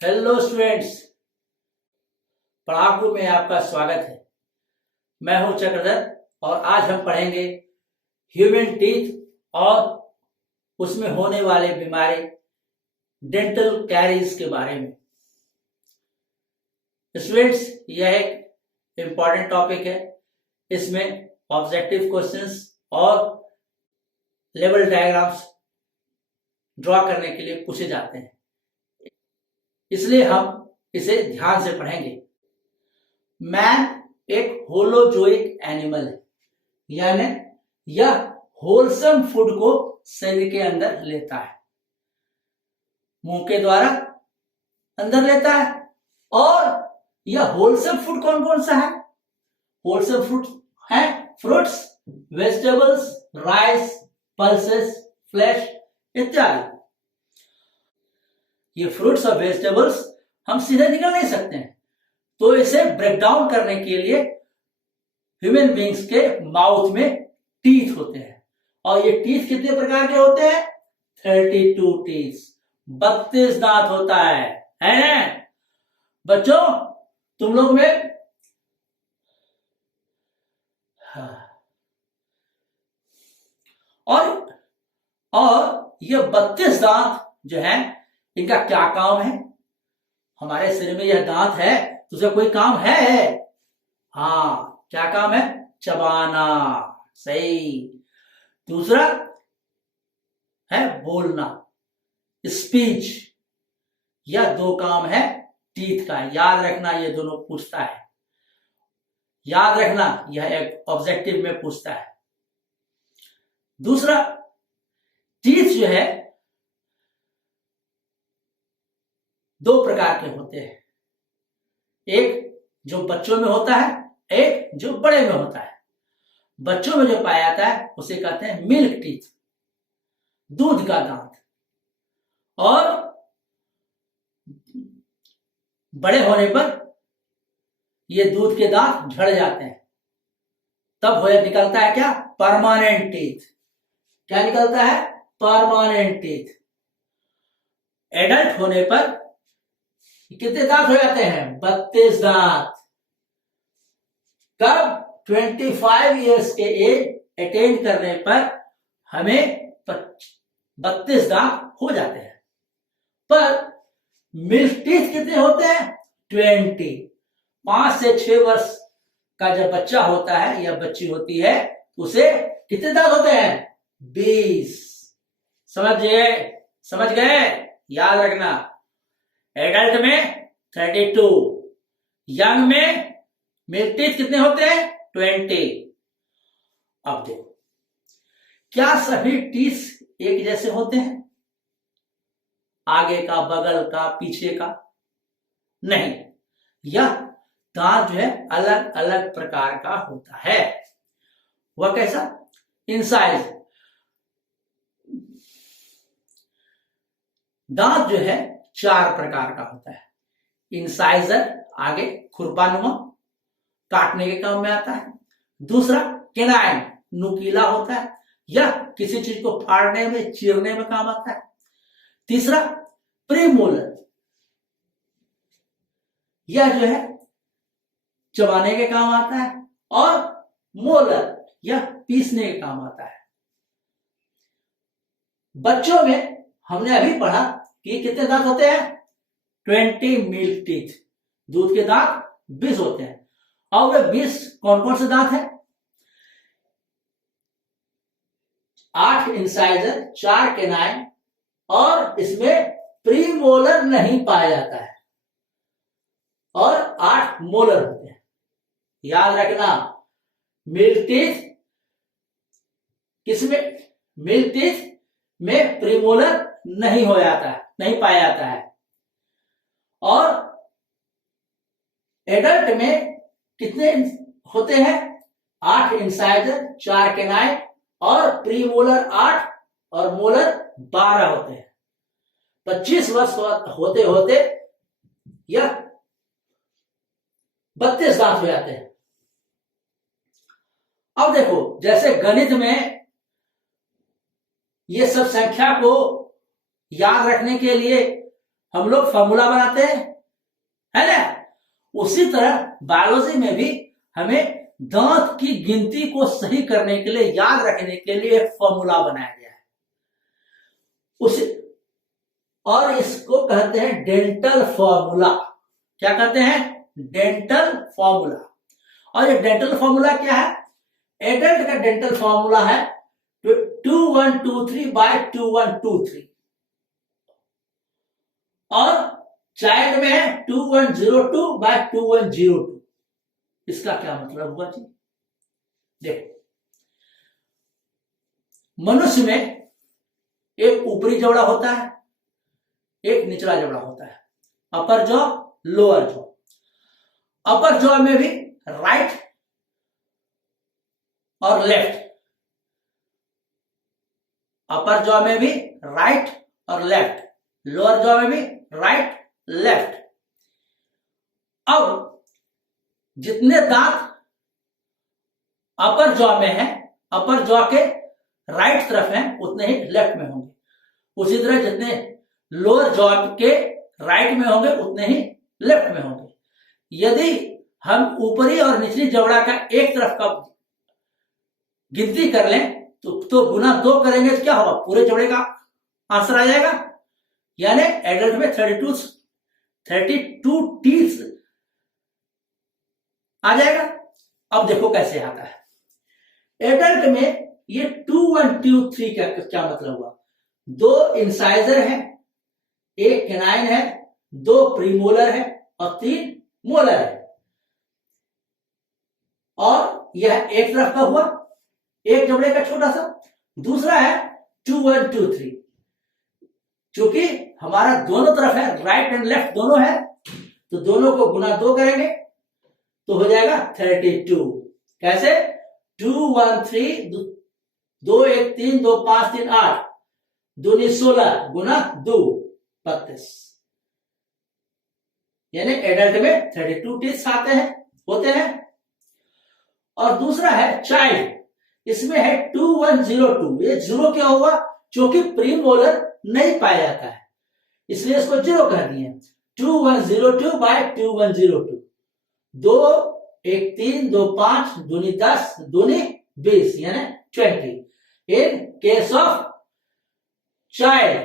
Hello students, पढ़ाकू में आपका स्वागत है। मैं हूं चक्रधर और आज हम पढ़ेंगे ह्यूमन टीथ और उसमें होने वाले बीमारी डेंटल कैरीज के बारे में। स्टूडेंट्स, यह एक इम्पॉर्टेंट टॉपिक है। इसमें ऑब्जेक्टिव क्वेश्चंस और लेवल डायग्राम्स ड्रॉ करने के लिए पूछे जाते हैं, इसलिए हम इसे ध्यान से पढ़ेंगे। मैन एक होलोजोइक एनिमल है, यानी यह होलसम फूड को शरीर के अंदर लेता है, मुंह के द्वारा अंदर लेता है। और यह होलसम फूड कौन कौन सा है? होलसम फूड है fruits, vegetables, rice, pulses, flash इत्यादि। ये फ्रूट्स और वेजिटेबल्स हम सीधे निकल नहीं सकते हैं, तो इसे ब्रेक डाउन करने के लिए ह्यूमन बींग्स के माउथ में टीथ होते हैं। और ये टीथ कितने प्रकार के होते हैं? 32 टीथ, 32 दांत होता है ना बच्चों? तुम लोग में और ये 32 दांत जो है, इनका क्या काम है? हमारे शरीर में यह दांत है तो उसका कोई काम है? हाँ, क्या काम है? चबाना। सही। दूसरा है बोलना, स्पीच। यह दो काम है टीथ का। याद रखना, ये दोनों पूछता है। याद रखना, यह एक ऑब्जेक्टिव में पूछता है। दूसरा, टीथ जो है दो प्रकार के होते हैं, एक जो बच्चों में होता है, एक जो बड़े में होता है। बच्चों में जो पाया जाता है उसे कहते हैं मिल्क टीथ, दूध का दांत। और बड़े होने पर ये दूध के दांत झड़ जाते हैं, तब निकलता है क्या? Permanent teeth. क्या निकलता है? Permanent teeth. एडल्ट होने पर कितने दांत हो जाते हैं? 32 दांत। कब? 25 इयर्स के एज अटेन करने पर हमें 32 दांत हो जाते हैं। पर मिल्क टीथ कितने होते हैं? 20। 5 से 6 वर्ष का जब बच्चा होता है या बच्ची होती है, उसे कितने दांत होते हैं? 20। समझ गए? याद रखना, एडल्ट में 32, यंग में मिल्क टीथ कितने होते हैं? 20। अब देखो, क्या सभी टीथ एक जैसे होते हैं? आगे का, बगल का, पीछे का? नहीं, यह दांत जो है अलग अलग प्रकार का होता है। वह कैसा? इंसाइज। दांत जो है 4 प्रकार का होता है। इंसाइजर, आगे खुरपानुमा, काटने के काम में आता है। दूसरा केनाइन, नुकीला होता है, यह किसी चीज को फाड़ने में, चीरने में काम आता है। तीसरा प्रीमोलर, यह जो है चबाने के काम आता है। और मोलर, यह पीसने के काम आता है। बच्चों में हमने अभी पढ़ा कि कितने दांत होते हैं? 20 मिल्क टीथ, दूध के दांत 20 होते हैं। और वे 20 कौन कौन से दांत हैं? 8 इंसाइजर, 4 केनाइन, और इसमें प्रीमोलर नहीं पाया जाता है, और 8 मोलर होते हैं। याद रखना, मिल्क टीथ किसमें? मिल्क टीथ में प्रीमोलर नहीं हो जाता है, नहीं पाया जाता है। और एडल्ट में कितने होते हैं? 8 इंसाइजर, 4 केनाइन, और प्रीमोलर 8 और मोलर 12 होते हैं। 25 वर्ष होते होते यह 32 दांत हो जाते हैं। अब देखो, जैसे गणित में ये सब संख्या को याद रखने के लिए हम लोग फॉर्मूला बनाते हैं, है ना। उसी तरह बायोलॉजी में भी हमें दांत की गिनती को सही करने के लिए, याद रखने के लिए एक फॉर्मूला बनाया गया है उसी, और इसको कहते हैं डेंटल फॉर्मूला। क्या कहते हैं? Dental formula. और ये डेंटल फॉर्मूला क्या है? एडल्ट का डेंटल फॉर्मूला है 2123/2123 और चाइल्ड में है 2102/2102। इसका क्या मतलब हुआ जी? देखो, मनुष्य में एक ऊपरी जबड़ा होता है, एक निचला जबड़ा होता है, अपर जॉ, लोअर जॉ। अपर जॉ में भी राइट और लेफ्ट, अपर जॉ में भी राइट और लेफ्ट, लोअर जॉ में भी राइट लेफ्ट। अब जितने दांत अपर जॉ में है, अपर जॉ के राइट तरफ हैं, उतने ही लेफ्ट में होंगे। उसी तरह जितने लोअर जॉ के राइट में होंगे, उतने ही लेफ्ट में होंगे। यदि हम ऊपरी और निचली जबड़ा का एक तरफ का गिनती कर लें तो गुना 2 करेंगे तो क्या होगा? पूरे जबड़े का आंसर आ जाएगा। यानी एडल्ट में 32 टीथ आ जाएगा। अब देखो कैसे आता है। एडल्ट में ये 2 1 2 3 का क्या मतलब हुआ? 2 इंसाइजर है, 1 कैनाइन है, 2 प्रीमोलर है और 3 मोलर है। और यह एक तरफ का हुआ, एक जबड़े का छोटा सा। दूसरा है 2 1 2 3, क्योंकि हमारा दोनों तरफ है, राइट एंड लेफ्ट दोनों है, तो दोनों को गुना 2 करेंगे तो हो जाएगा 32। कैसे? 2 1 3, 2 1 3, 2 5 3 8, 2 16 गुना 2 32। यानी एडल्ट में 32 टीथ आते हैं, होते हैं। और दूसरा है चाइल्ड, इसमें है 2 1 0 2। ये 0 क्या हुआ? क्योंकि प्रीमोलर नहीं पाया जाता है, इसलिए इसको 0 कर दिए। 2102/2102, 2 1 3, 2 5, 2 10, 2 20 यानी 20। In case of child,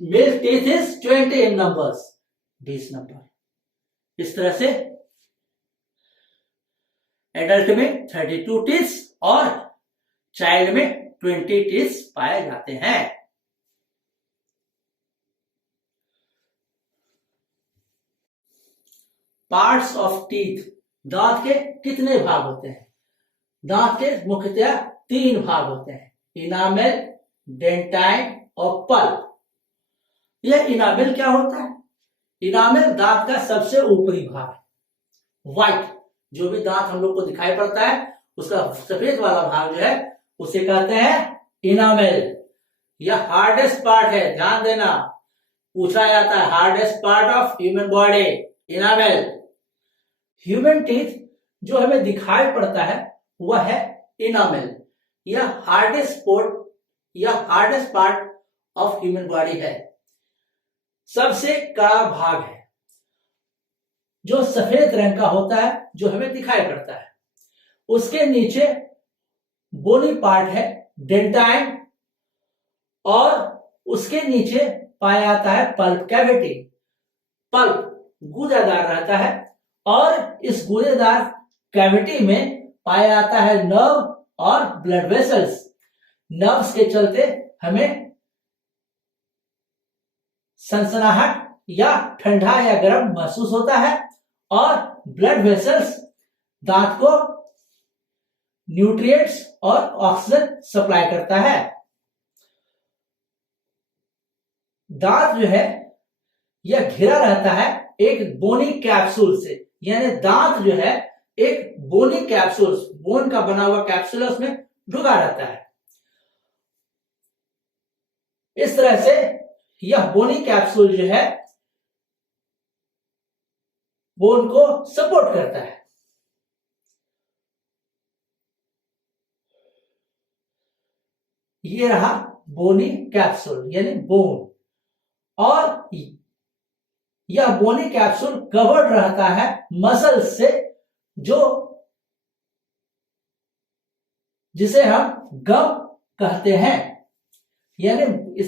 male teeth is 20 in numbers, 20 number. इस तरह से एडल्ट में 32 टीथ और चाइल्ड में 20 टीथ पाए जाते हैं। पार्ट्स ऑफ टीथ, दांत के कितने भाग होते हैं? दांत के मुख्यतः 3 भाग होते हैं, इनामेल, डेंटाइन और पल्प। यह इनामेल क्या होता है? इनामेल दांत का सबसे ऊपरी भाग है, व्हाइट, जो भी दांत हम लोग को दिखाई पड़ता है उसका सफेद वाला भाग जो है उसे कहते हैं इनामेल। यह हार्डेस्ट पार्ट है, ध्यान देना, पूछा जाता है hardest part of human body, enamel. Human teeth जो हमें दिखाई पड़ता है वह है इनामेल। यह hardest part of human body है, सबसे कड़ा भाग है, जो सफेद रंग का होता है, जो हमें दिखाई पड़ता है। उसके नीचे बोनी पार्ट है, डेंटाइन, और उसके नीचे पाया जाता है पल्प कैविटी। पल्प गूदेदार रहता है और इस गूदेदार कैविटी में पाया जाता है नर्व और ब्लड वेसल्स। नर्व्स के चलते हमें सनसनाहट या ठंडा या गर्म महसूस होता है, और ब्लड वेसल्स दांत को न्यूट्रिएंट्स और ऑक्सीजन सप्लाई करता है। दांत जो है यह घिरा रहता है एक बोनी कैप्सूल से, यानी दांत जो है एक बोनी कैप्सूल, बोन का बना हुआ कैप्सूल है, उसमें ढुका रहता है। इस तरह से यह बोनी कैप्सूल जो है बोन को सपोर्ट करता है। ये रहा बोनी कैप्सूल यानी बोन, और यह बोनी कैप्सूल कवर्ड रहता है मसल से, जो जिसे हम गम कहते हैं। यानी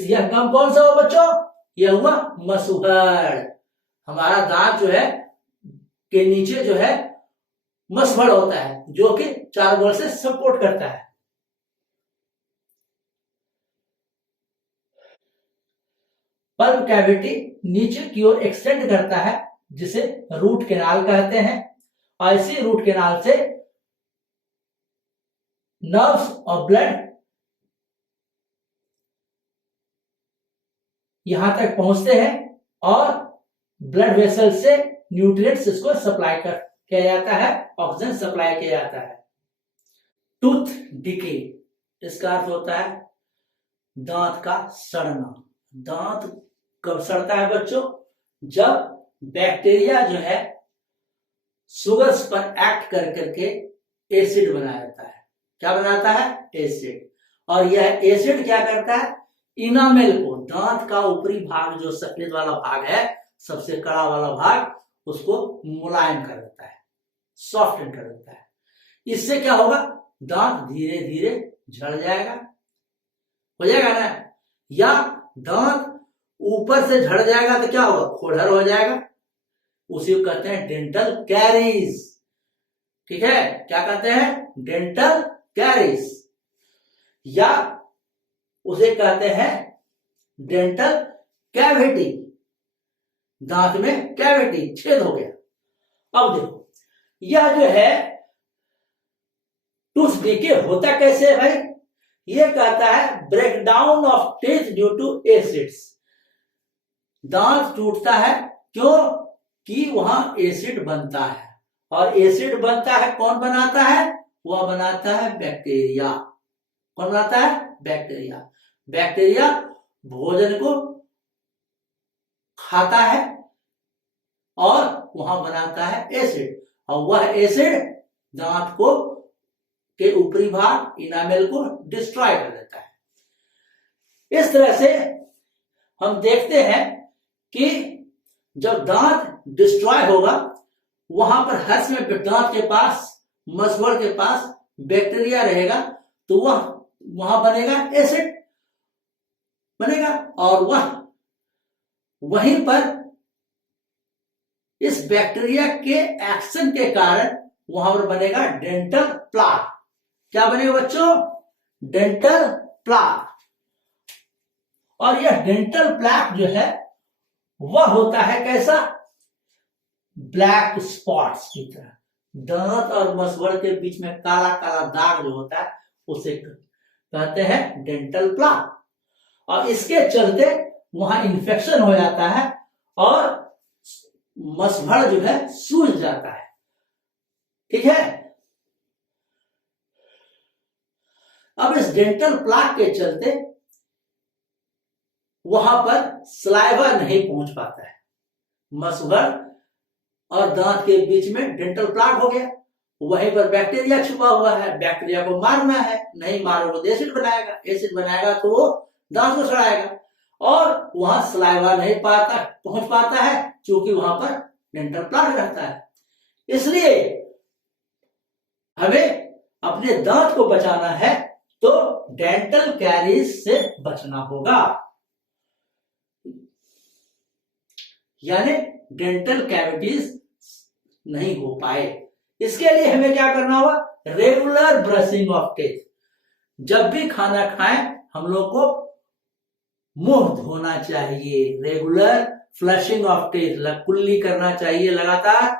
यह गम कौन सा हुआ बच्चों? यह हुआ मसुहड़। हमारा दांत जो है के नीचे जो है मसभड़ होता है, जो कि 4 बॉल से सपोर्ट करता है। पल्प कैविटी नीचे की ओर एक्सटेंड करता है, जिसे रूट कैनाल कहते हैं। और इसी रूट कैनाल से नर्व्स और ब्लड यहां तक पहुंचते हैं और ब्लड वेसल से न्यूट्रिएंट्स इसको सप्लाई किया जाता है, ऑक्सीजन सप्लाई किया जाता है। टूथ डिके, इसका अर्थ होता है दांत का सड़ना। दांत कब सड़ता है बच्चों? जब बैक्टीरिया जो है शुगर्स पर एक्ट कर करके एसिड बना देता है। क्या बनाता है? एसिड। और यह एसिड क्या करता है? इनामेल को, दांत का ऊपरी भाग जो सफेद वाला भाग है, सबसे कड़ा वाला भाग, उसको मुलायम कर देता है, सॉफ्टन कर देता है। इससे क्या होगा? दांत धीरे धीरे झड़ जाएगा, हो जाएगा ना। या दांत ऊपर से झड़ जाएगा तो क्या होगा? खोड़र हो जाएगा। उसी को कहते हैं डेंटल कैरीज। ठीक है, क्या कहते हैं? Dental caries. या उसे कहते हैं डेंटल कैविटी। दांत में कैविटी, छेद हो गया। अब देखो, यह जो है टूथ डिके होता कैसे है भाई? ये कहता है breakdown of teeth due to acids. दांत टूटता है क्यों? कि वहां एसिड बनता है। और एसिड बनता है, कौन बनाता है? वह बनाता है बैक्टीरिया। कौन बनाता है? बैक्टीरिया। बैक्टीरिया भोजन को खाता है और वहां बनाता है एसिड, और वह एसिड दांत को के ऊपरी भाग इनामेल को डिस्ट्रॉय कर देता है। इस तरह से हम देखते हैं कि जब दांत डिस्ट्रॉय होगा, वहां पर हर्ष में दांत के पास, मसवड़ के पास बैक्टीरिया रहेगा, तो वह वहां बनेगा एसिड बनेगा, और वह वहीं पर इस बैक्टीरिया के एक्शन के कारण वहां पर बनेगा डेंटल प्लाक। क्या बनेगा बच्चों? Dental plaque. और यह डेंटल प्लाक जो है वह होता है कैसा? ब्लैक स्पॉट्स की तरह। दांत और मसवड़ के बीच में काला काला दाग जो होता है उसे कहते हैं डेंटल प्लाक। और इसके चलते वहां इंफेक्शन हो जाता है और मसभड़ जो है सूज जाता है। ठीक है, अब इस डेंटल प्लाक के चलते वहां पर सलाइवा नहीं पहुंच पाता है। मसभड़ और दांत के बीच में डेंटल प्लाक हो गया, वहीं पर बैक्टीरिया छुपा हुआ है। बैक्टीरिया को मारना है, नहीं मारोगे तो एसिड बनाएगा, एसिड बनाएगा तो वो दांत को सड़ाएगा, और वहां सलाइवा नहीं पहुंच पाता है, क्योंकि वहां पर डेंटल प्लाक रहता है। इसलिए हमें अपने दांत को बचाना है तो डेंटल कैरीज से बचना होगा, यानी डेंटल कैविटीज नहीं हो पाए। इसके लिए हमें क्या करना होगा? Regular brushing of teeth. जब भी खाना खाएं हम लोग को मुंह धोना चाहिए। रेगुलर फ्लशिंग ऑफ टीथ, कुल्ली करना चाहिए लगातार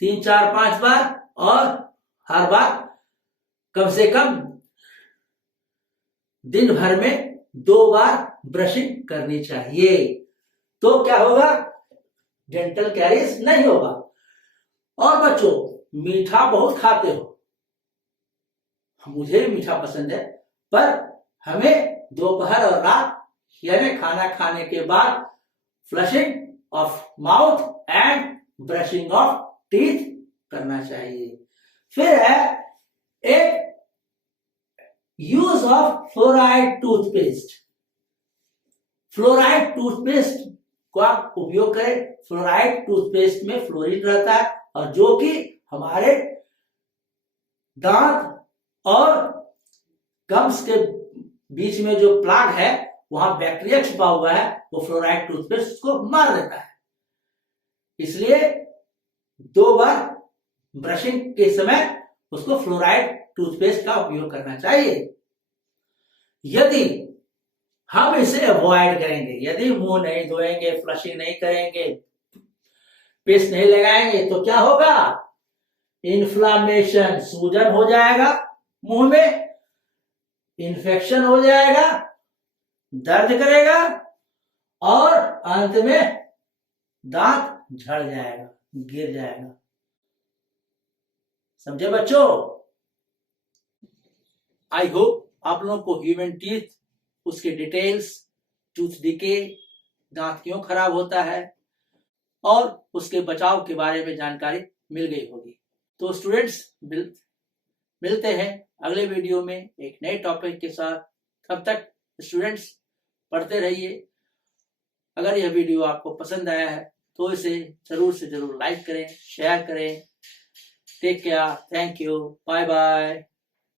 3, 4, 5 बार, और हर बार कम से कम दिन भर में 2 बार ब्रशिंग करनी चाहिए। तो क्या होगा? डेंटल कैरीज नहीं होगा। और बच्चों, मीठा बहुत खाते हो, मुझे भी मीठा पसंद है, पर हमें दोपहर और रात यानी खाना खाने के बाद flushing of mouth and brushing of teeth करना चाहिए। फिर है एक use of fluoride toothpaste. Fluoride toothpaste का उपयोग करें। फ्लोराइड टूथपेस्ट में फ्लोरीन रहता है और जो कि हमारे दांत और गम्स के बीच में जो प्लाग है वहां बैक्टीरिया छिपा हुआ है, वो फ्लोराइड टूथपेस्ट को मार देता है। इसलिए 2 बार ब्रशिंग के समय उसको फ्लोराइड टूथपेस्ट का उपयोग करना चाहिए। यदि हम इसे अवॉइड करेंगे, यदि मुंह नहीं धोएंगे, फ्लशिंग नहीं करेंगे, पेस्ट नहीं लगाएंगे, तो क्या होगा? इन्फ्लामेशन, सूजन हो जाएगा मुंह में, इन्फेक्शन हो जाएगा, दर्द करेगा और अंत में दांत झड़ जाएगा, गिर जाएगा। समझे बच्चों? आई होप आप लोगों को ह्यूमन टीथ, उसके डिटेल्स, टूथ डिके, दांत क्यों खराब होता है और उसके बचाव के बारे में जानकारी मिल गई होगी। तो स्टूडेंट्स, मिलते हैं अगले वीडियो में एक नए टॉपिक के साथ। तब तक स्टूडेंट्स पढ़ते रहिए। अगर यह वीडियो आपको पसंद आया है तो इसे जरूर से जरूर लाइक करें, शेयर करें। Take care, thank you, bye bye.